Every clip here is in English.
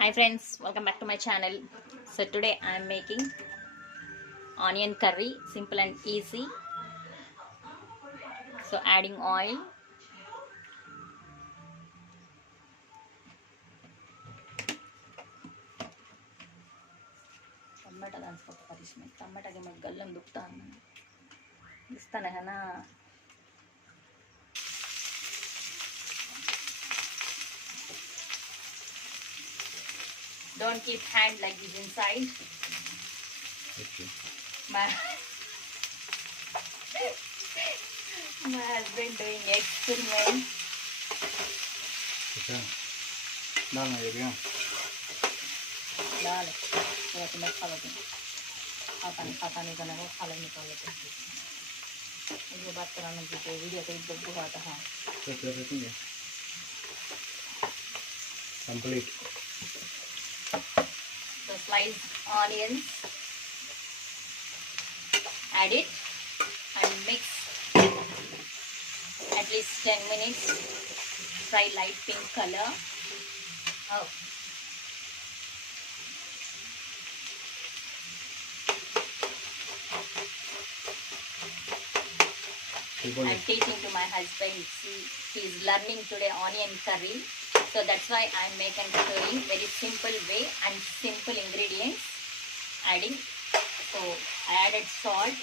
Hi friends, welcome back to my channel. So today I am making onion curry, simple and easy. So adding oil, टमाटा dance करता करिश्मा टमाटा के मैं गलन दुखता है इस तरह है ना. Don't keep hand like this inside. Okay. My husband doing experiment. अच्छा डालना ये क्या डाल थोड़ा सा मैं खा लेती हूँ. खाता नहीं करना वो खा लेने निकाल लेते हैं. ये बात कराने की वीडियो को एकदम बुझाता है. तो क्या कहते हैं complete. So sliced onions, add it and mix at least 10 minutes. Fry light pink color. Oh. I'm teaching to my husband. He is learning today onion curry. So that's why I'm making showing very simple way and simple ingredients adding. So I added salt.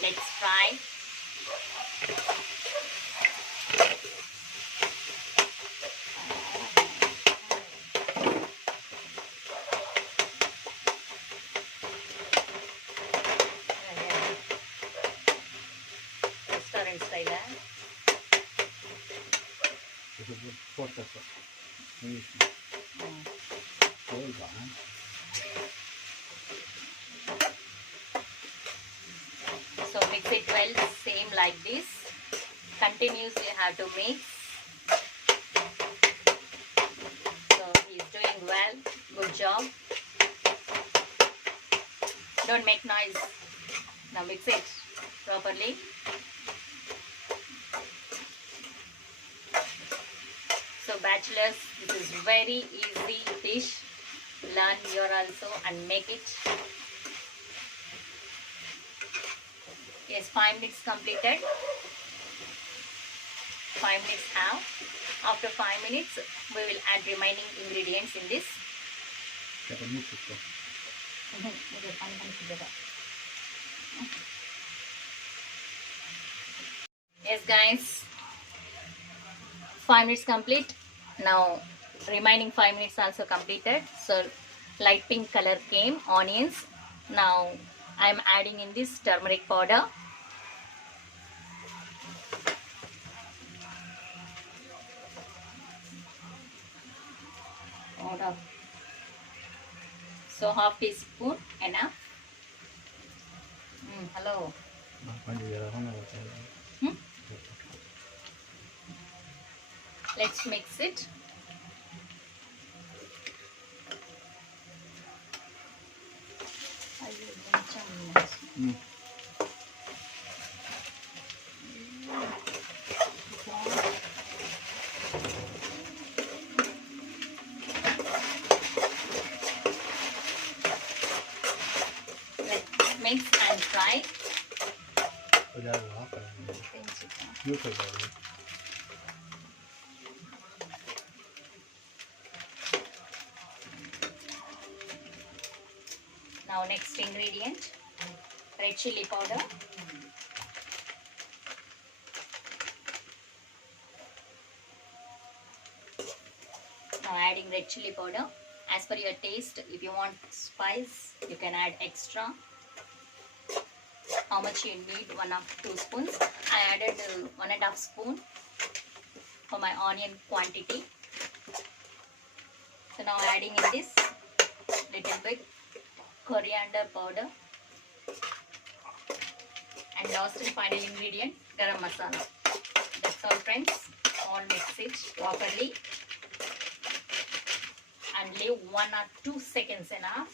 Let's fry. Restaurant style. Porta só. Isso. Coisa, né? So mix it well, same like this. Continuously have to mix. So he's doing well. Good job. Don't make noise. Now mix it properly. So bachelors, this is very easy dish. Learn here also and make it. Yes, 5 minutes completed. 5 minutes now. After 5 minutes, we will add remaining ingredients in this. Yes guys, 5 minutes complete. Now remaining 5 minutes also completed. So light pink color came, onions. Now I am adding in this turmeric powder. So half teaspoon enough. Hello. Let's mix it. Let's mix and fry. Now next ingredient, red chili powder. Now adding red chili powder. As per your taste, if you want spice, you can add extra. How much you need? 1 or 2 spoons. I added 1.5 spoon for my onion quantity. So now adding in this little bit coriander powder, and last and final ingredient, garam masala. That's all friends. All mix it properly and leave 1 or 2 seconds enough.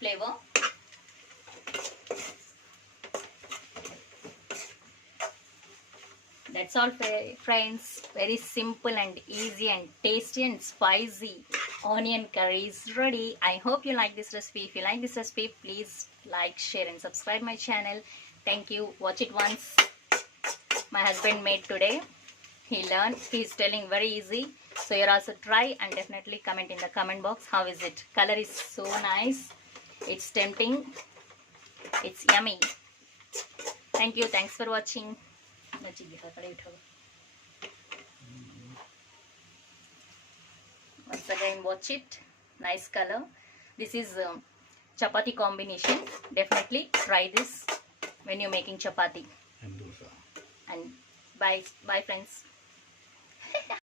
flavor. That's all, friends. Very simple and easy and tasty and spicy onion curry is ready. I hope you like this recipe. If you like this recipe, please like, share and subscribe my channel. Thank you. Watch it once. My husband made today. He learned. He's telling very easy. So you also try and definitely comment in the comment box. How is it? Color is so nice. It's tempting. It's yummy. Thank you. Thanks for watching. Once again, watch it. Nice color. This is chapati combination. Definitely try this when you're making chapati. And dosa. And bye friends.